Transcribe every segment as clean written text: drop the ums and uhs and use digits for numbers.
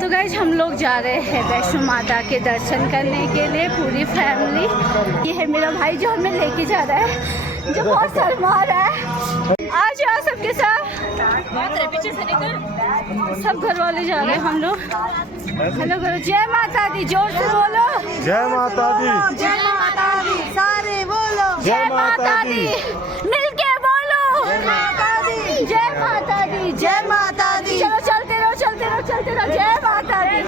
तो गाइस हम लोग जा रहे हैं वैष्णो माता के दर्शन करने के लिए, पूरी फैमिली। ये है मेरा भाई जो हमें लेके जा रहा है, जो बहुत शर्मा रहा है। आ जाओ सबके साथ, पीछे से सब घर वाले जा रहे हैं हम लोग। हेलो करो, जय माता दी, जोर से बोलो। जय माता दी, जय माता दी, सारे बोलो जय माता दी, मिलके बोलो जय माता दी, जय माता दी, जय माता दी। चलो चलते रहो चलते रहो चलते रहो। जय माता दी,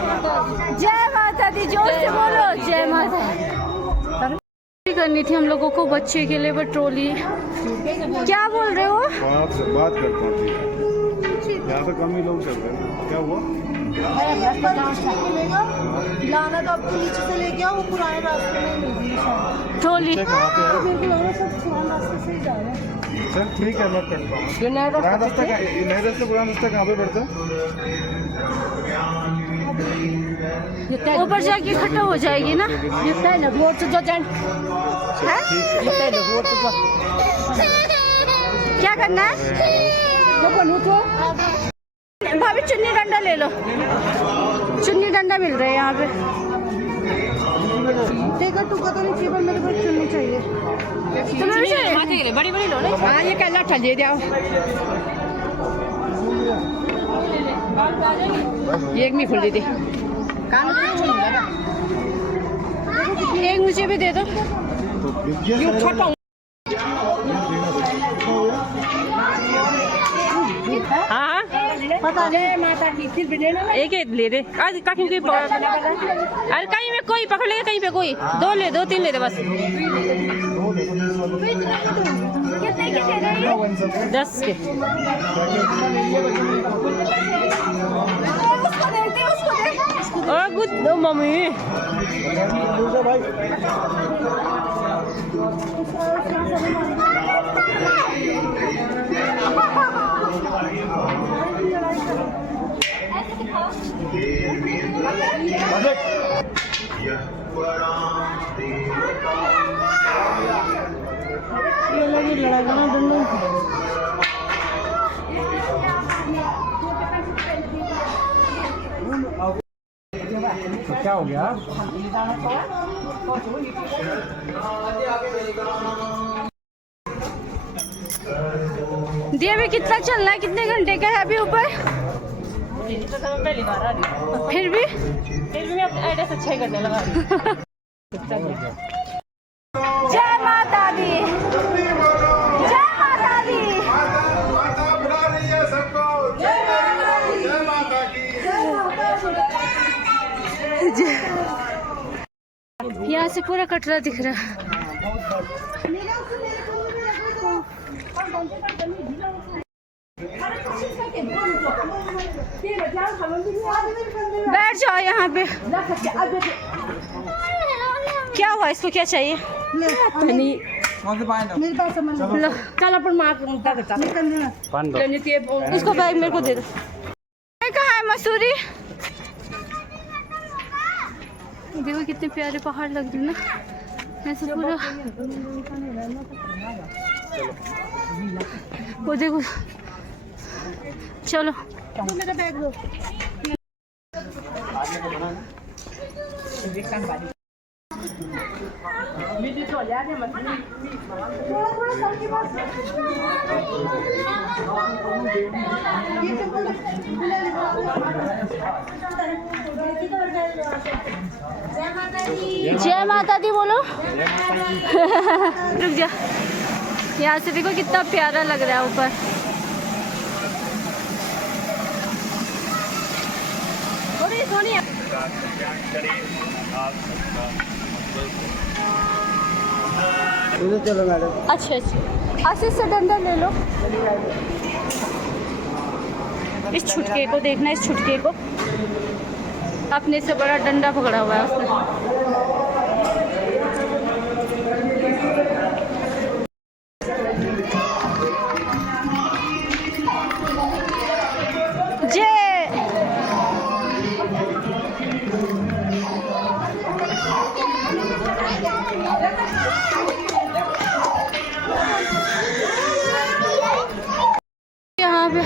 जय माता दी, जोर से बोलो जय माता दी। करनी थी हम लोगों को बच्चे के लिए, बट ट्रॉली। क्या बोल रहे हो? आपसे बात करता हूँ। यहाँ पे कम ही लोग चल रहे हैं, क्या हुआ? लाना तो आपको नीचे से लेके आओ, वो पुराने रास्ते में मिल गई ट्रॉली। कहाँ पे है? मेरे को लग रहा है सब पुराने रास्ते से ही जा रहे हैं। सर ठीक है, मैं करता हूँ। पुराना रास्ता नए रास्ते पुराना रास्ता कहाँ पे पड़ता है? ऊपर जाके इकट्ठा हो जाएगी ना। क्या करना है? भाभी चुन्नी डंडा ले लो, चुन्नी डंडा मिल रहा है यहाँ पे। देखो टुका तो नहीं चाहिए, पर मेरे को चुननी चाहिए। तुम्हें भी चाहिए? बड़ी बड़ी लो ना। हाँ ये कैला ठल दे दो। ये एक में खोल दे दे। एक मुझे भी दे दो। हाँ पता नहीं माता की फिर भी एक ले दे। आज कहीं कोई पकड़, अरे कहीं में कोई पकड़ लेगा, कहीं पे कोई। दो ले, दो तीन ले दे बस। 10 के। ओ गुड दो मम्मी। ये लगी लड़ाई ना दोनों। क्या हो गया? दिया भी कितना चलना है, कितने घंटे का है अभी ऊपर? पहली बार आ रही। फिर भी मैं अपने आइडिया से 6 घंटे लगा रही। जय माता दी, जय माता दी। यहाँ से पूरा कटरा दिख रहा है। बैठ जाओ यहाँ पे। क्या हुआ, इसको क्या चाहिए? मेरे पास लो, चल अपन मार इसको बैग मेरे को दे दो। कहाँ है मसूरी? देखो कितने प्यारे पहाड़ लग रहे हैं ना, ऐसे पूरा। वो देखो, चलो मेरा बैग लो। जय माता दी बोलो। रुक जा, यहाँ से देखो कितना प्यारा लग रहा है ऊपर। चलो मैडम। अच्छा अच्छा, आशीष से डंडा ले लो। इस छुटके को देखना, इस छुटके को। अपने से बड़ा डंडा पकड़ा हुआ है उसने। यहाँ पे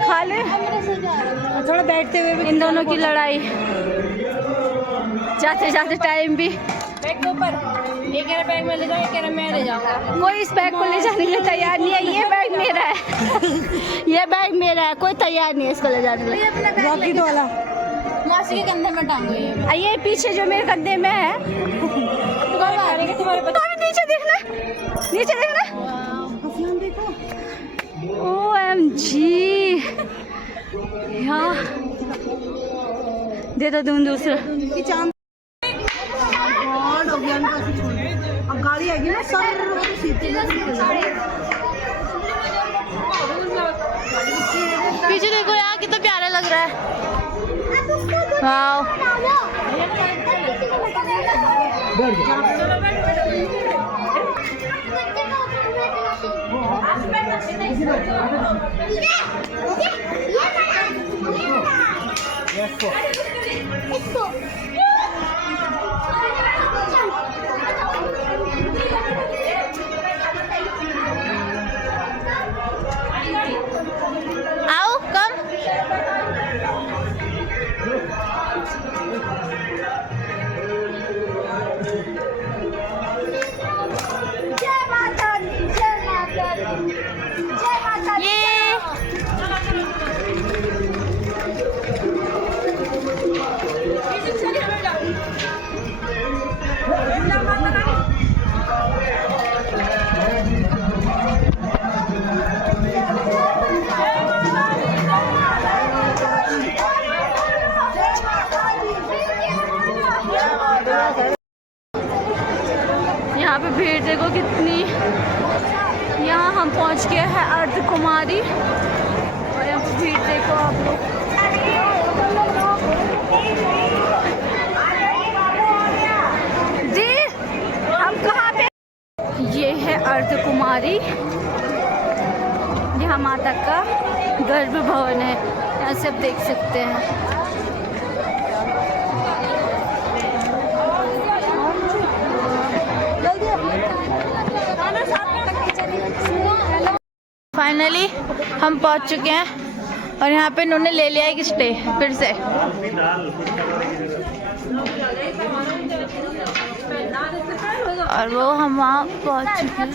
खा चले। थोड़ा बैठते हुए इन दोनों की लड़ाई, जाते जाते टाइम भी। बैग के ऊपर एक कह रहा बैग में ले जाओ, एक कह रहा मैं ले जाऊंगा। कोई इस बैग को ले जाने के लिए तैयार नहीं है। ये बैग मेरा है। ये बैग मेरा है, कोई तैयार नहीं है इसको ले जाने के लिए। रॉकेट वाला मौसी के कंधे में टांगो। ये पीछे जो मेरे कंधे में है, तुम्हारे नीचे देखना, नीचे देखना। OMG, यहाँ दे दो तुम दूसरा। अब गाड़ी आएगी ना सब पीछे देखो यार, कितना प्यारा लग रहा है। वाओ, आओ कम। जय माता दी, जय माता दी, जय माता दी। यहाँ पे भीड़ देखो कितनी। यहाँ हम पहुँच गए हैं अर्ध कुमारी, और यहाँ पे भीड़ देखो आप लोग। जी हम कहाँ पे? ये है अर्ध कुमारी, यहाँ माता का गर्भ भवन है, यहाँ से आप देख सकते हैं। फाइनली हम पहुंच चुके हैं, और यहाँ पे इन्होंने ले लिया एक स्टे फिर से। और वो हम वहाँ पहुंच चुके हैं।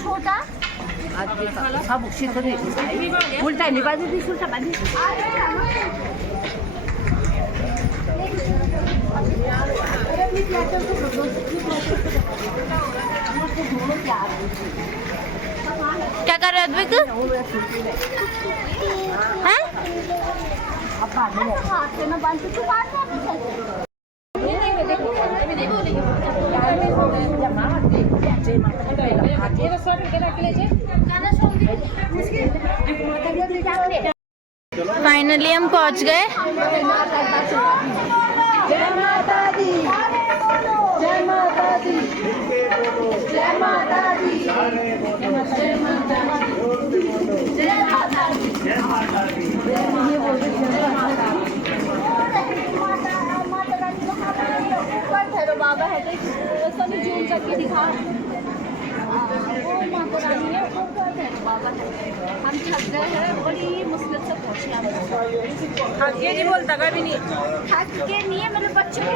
क्या कर रहे हो अद्विक? हैं? फाइनली हम पहुंच गए। जय माता दी, जय माता दी, जय माता दी, जय माता दी, जय माता दी, जय माता दी। बाबा है तो सभी जूम करके दिखा। वो माता रानी है, वो बाबा है। हम थक गए हैं, बड़ी मुश्किल से पहुंचे। थक के नहीं बोलता कभी नहीं, थक के नहीं है, मतलब बच्चों के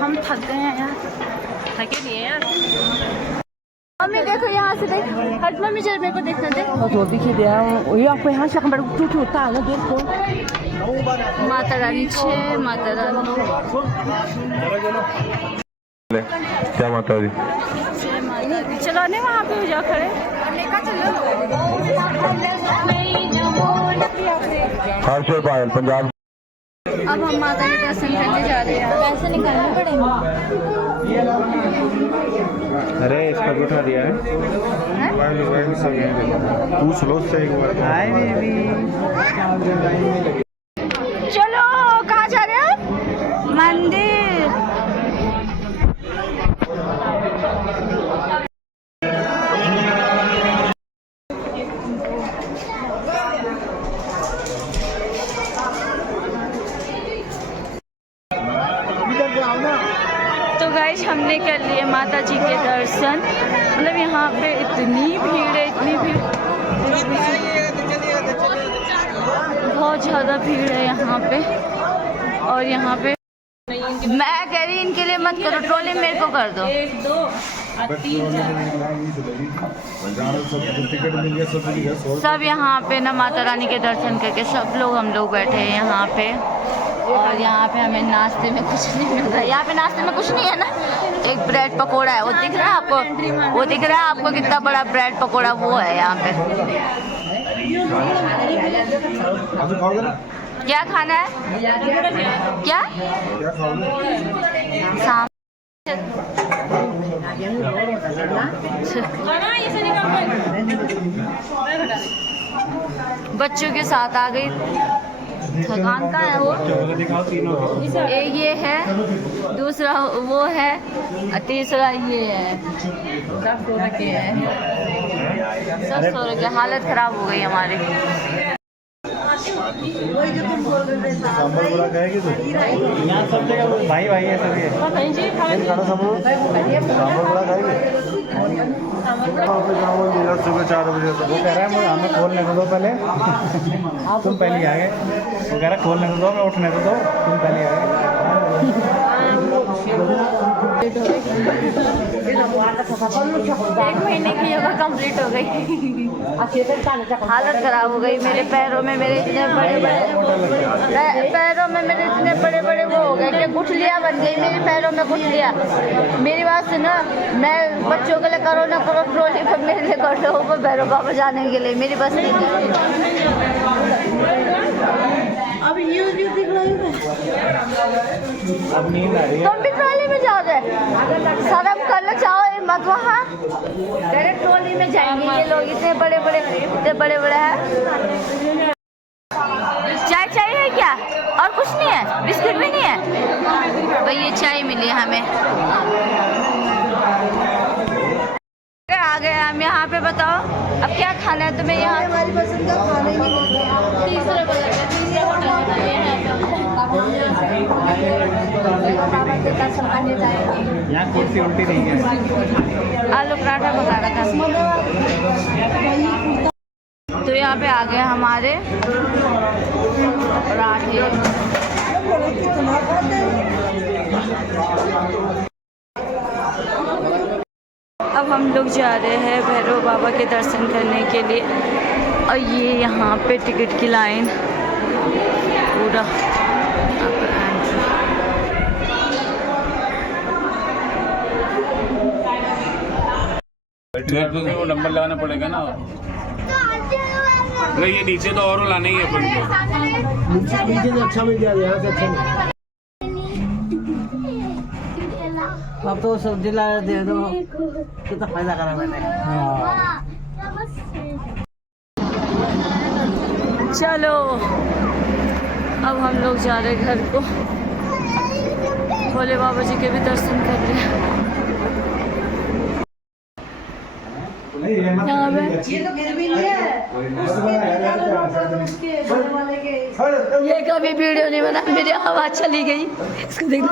हम थक गए हैं यार। थके नहीं है यार। मम्मी देखो यहाँ से देख, हट मम्मी चल मेरे को देखना दे। माता रानी छे, माता रानी। क्या माता दी? जय माता दी। चलो नहीं वहाँ पे जा खड़े। हर्ष और पायल पंजाब। अब हम माता के दर्शन करने जा रहे हैं। पैसे निकालने पड़ेंगे। अरे इसका भी उठा दिया है। पूछ लो उससे एक बार। चलो कहाँ जा रहे हो? मंदिर। गाइस हमने कर लिए माता जी के दर्शन। मतलब यहाँ पे इतनी भीड़ है, इतनी भीड़, बहुत ज़्यादा भीड़ है यहाँ पे। और यहाँ पे मैं कह रही इनके लिए मत करो, ट्रॉली मेरे को कर दो। 1 2 3 सब यहाँ पे ना माता रानी के दर्शन करके सब लोग हम लोग बैठे हैं यहाँ पे। और यहाँ पे हमें नाश्ते में कुछ नहीं मिल रहा है। यहाँ पे नाश्ते में कुछ नहीं है ना, एक ब्रेड पकोड़ा है, वो दिख रहा है आपको, वो दिख रहा है आपको कितना बड़ा ब्रेड पकोड़ा, वो है यहाँ पे। क्या खाना है, क्या शाम बच्चों के साथ आ गई, थकान का है वो। एक ये है, दूसरा वो है, और तीसरा ये है। सब सो रखे हैं, सब सो रखे, हालत खराब हो गई हमारी। सांबर बड़ा खाएगी तो यहाँ सब जगह भाई भाई है सभी खाना सांबर बड़ा खाएगी। सुबह 4 बजे वो कह रहा है हमें खोलने को दो पहले, तुम पहले आ गए। वो कह रहा खोलने को दो, मैं उठने को दो, तुम पहले आ गए। 1 महीने की योगा कंप्लीट हो गई। हालत खराब हो गई मेरे पैरों में, मेरे इतने बड़े बड़े वो हो गए कि गुठलियाँ बन गई मेरे पैरों में, गुठलियाँ। मेरी बात सुनो, मैं बच्चों के लिए करो ना करो, ट्रॉली पर मेरे लिए कर दो, ऊपर भैरव बाबा जाने के लिए मेरी बस नहीं है। अब नींद आ रही है, तुम भी ट्रॉली में जाओ, शर्म करना चाहो मत, वहाँ डायरेक्ट ट्रॉली में जाएंगे ये लोग, इतने बड़े बड़े हैं। चाय चाहिए क्या, और कुछ नहीं है, बिस्किट भी नहीं है भाई, ये चाय मिली हमें। आ गए हम यहाँ पे, बताओ अब क्या खाना है तुम्हें यहाँ? हमारी पसंद का खाना ही नहीं मिल रहा। यहाँ कुर्सी उल्टी नहीं है। आलू पराठा पका रखा था, तो यहाँ पे आ गए हमारे पराठे। अब हम लोग जा रहे हैं भैरव बाबा के दर्शन करने के लिए। और ये यहाँ पे टिकट की लाइन पूरा, वो नंबर लगाना पड़ेगा ना। अरे ये नीचे तो और लाने ही है अपन को। नीचे से अच्छा मिल जाएगा, यहाँ से अच्छा मिल। अब तो सब्जी ला दे दो, कितना फायदा करा मैंने। चलो अब हम लोग जा रहे घर को, भोले बाबा जी के भी दर्शन कर रहे हैं। यहाँ पे ये कभी वीडियो नहीं बना, मेरी आवाज चली गई, इसको देखना।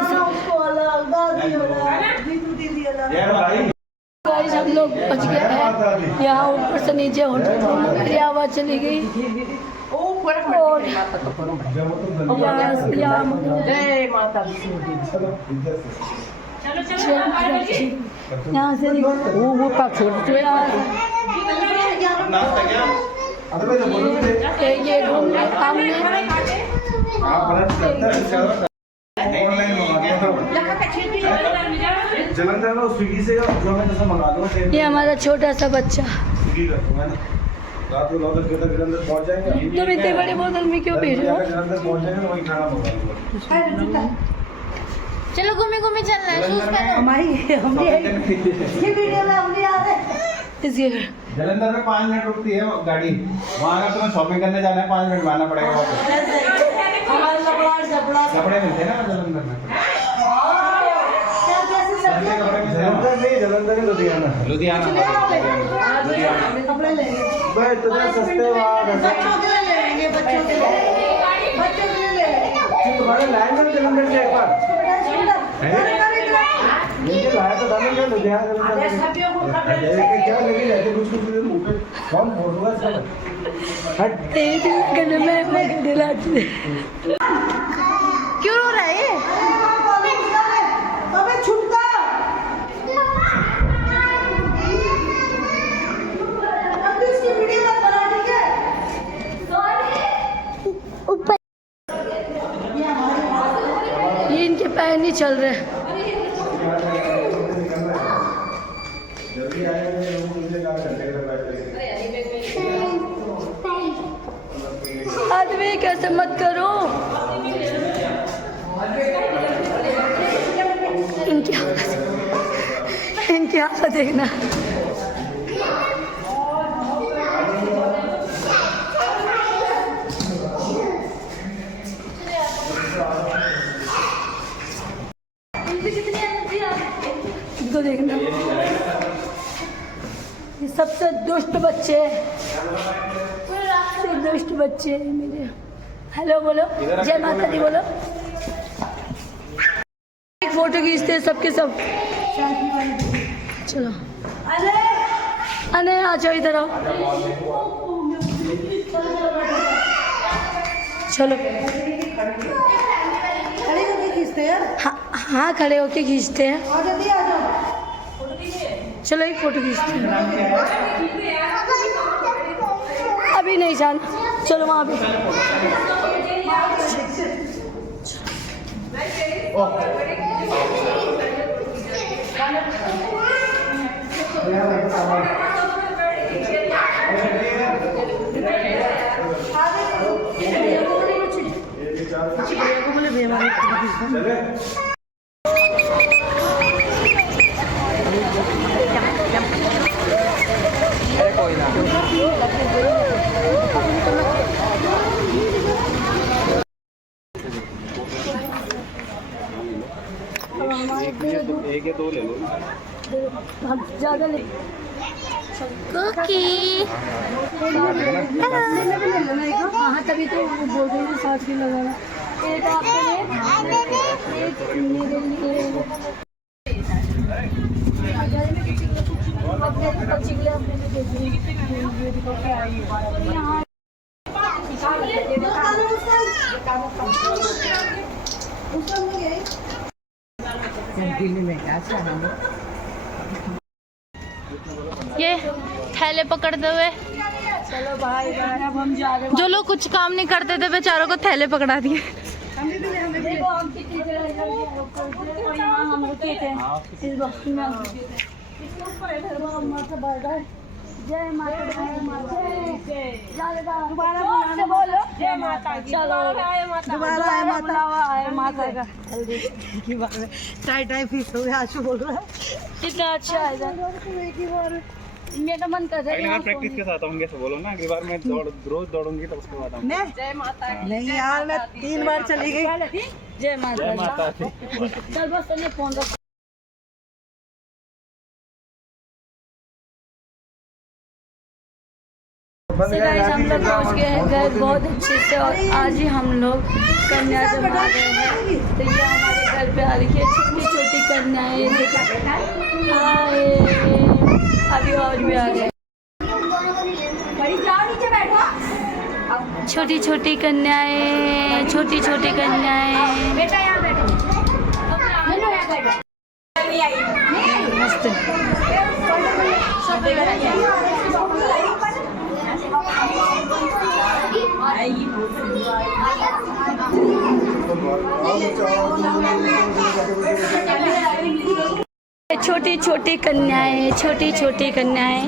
हम लोग पहुँच गए हैं यहाँ, ऊपर से नीचे होटल, मेरी आवाज चली गई। यहाँ से ये रूम जलंधर में स्विगी से जो मैं जैसे मंगा दूँ। ये हमारा छोटा सा बच्चा, रात को 9 बजे तक जलंधर पहुँच जाएंगे। तुम इतनी बड़ी बोतल में क्यों पी रहे हो? जलंधर पहुँच जाएंगे, वही खाना मंगा लूँगा। चलो घूमे चलना है, शूज पहनो। जलंधर में 5 मिनट रुकती है गाड़ी, वहाँ अगर तुम्हें शॉपिंग करने जाना है 5 मिनट में आना पड़ेगा वापस। कपड़े मिलते हैं ना जलंधर में। जलंधर लुधियाना कपड़े लेंगे इतने सस्ते तुम्हारे लाइन में जलंधर से एक बार तो डालेंगे लुधियाना क्या लगी रहते कुछ कौन बोलूँगा सब मैं दिलाती क्यों रो रहा है ये? अबे छुटका इसकी वीडियो मत बना, ठीक है? ऊपर ये इनके पैर नहीं चल रहे। आदमी कैसे मत करो, इनकी हालत देखना। इनको देखना, ये सबसे दुष्ट बच्चे हैं, दुष्ट बच्चे हैं मेरे। हेलो बोलो, जय माता दी बोलो। एक फोटो खींचते हैं सबके सब। चलो अने आ जाओ, इधर आओ। चलो खड़े होके खींचते हैं। हाँ खड़े होके खींचते हैं। चलो एक फोटो खींचते हैं। अभी नहीं जाना, चलो वहाँ पे। कोई ना एक या दो ले लो, हम ज़्यादा ले। कुकी हाँ तभी तो वो बोल रही थी 60 की लगाना। एक आपके लिए, एक मेरे लिए। बच्ची के लिए अपने लिए ये थैले पकड़ते हुए चलो भाई अब हम जा रहे हैं। जो लोग कुछ काम नहीं करते थे बेचारों को थैले पकड़ा दिए। देखो हम कितनी जगह हम रुके थे इस बस में। जय माता दी, दोबारा बोलो जय माता दी। चलो दोबारा आए माता का टाई फिक्स हो गया। आशु बोल रहा है कितना अच्छा आएगा। मेरा मन कर रहा है प्रैक्टिस के साथ होंगे तो बोलो ना। अगली बार मैं रोज दौड़ूंगी तो उसके बाद जय माता नहीं यार, मैं 3 बार चली गई। जय माता दी। चल बस तूने फोन रख। हम लोग पहुँच गए हैं घर बहुत अच्छे से। और आज ही हम लोग कन्या जमा गए हैं। तो ये हमारे घर पे आ रही है छोटी छोटी कन्याएं। अभी और भी आ गए। छोटी छोटी कन्याएं, छोटी छोटी कन्याएं। मस्त छोटी छोटी कन्याएं, छोटी छोटी कन्याएं।